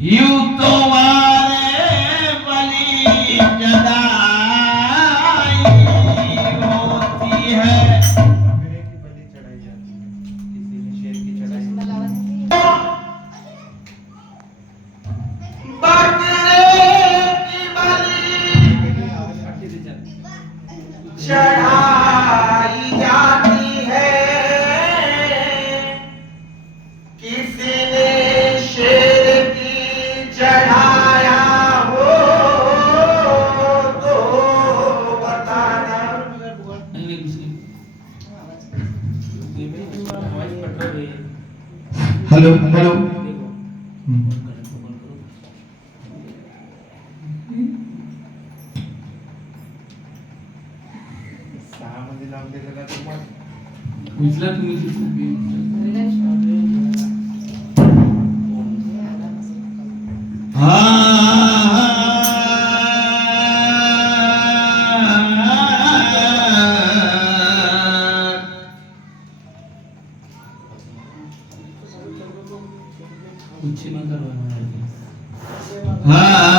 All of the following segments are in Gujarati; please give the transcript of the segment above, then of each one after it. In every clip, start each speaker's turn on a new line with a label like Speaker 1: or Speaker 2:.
Speaker 1: You thought
Speaker 2: ഹലോ
Speaker 3: સેવા કરવાનો
Speaker 1: હા.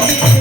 Speaker 2: Thank you.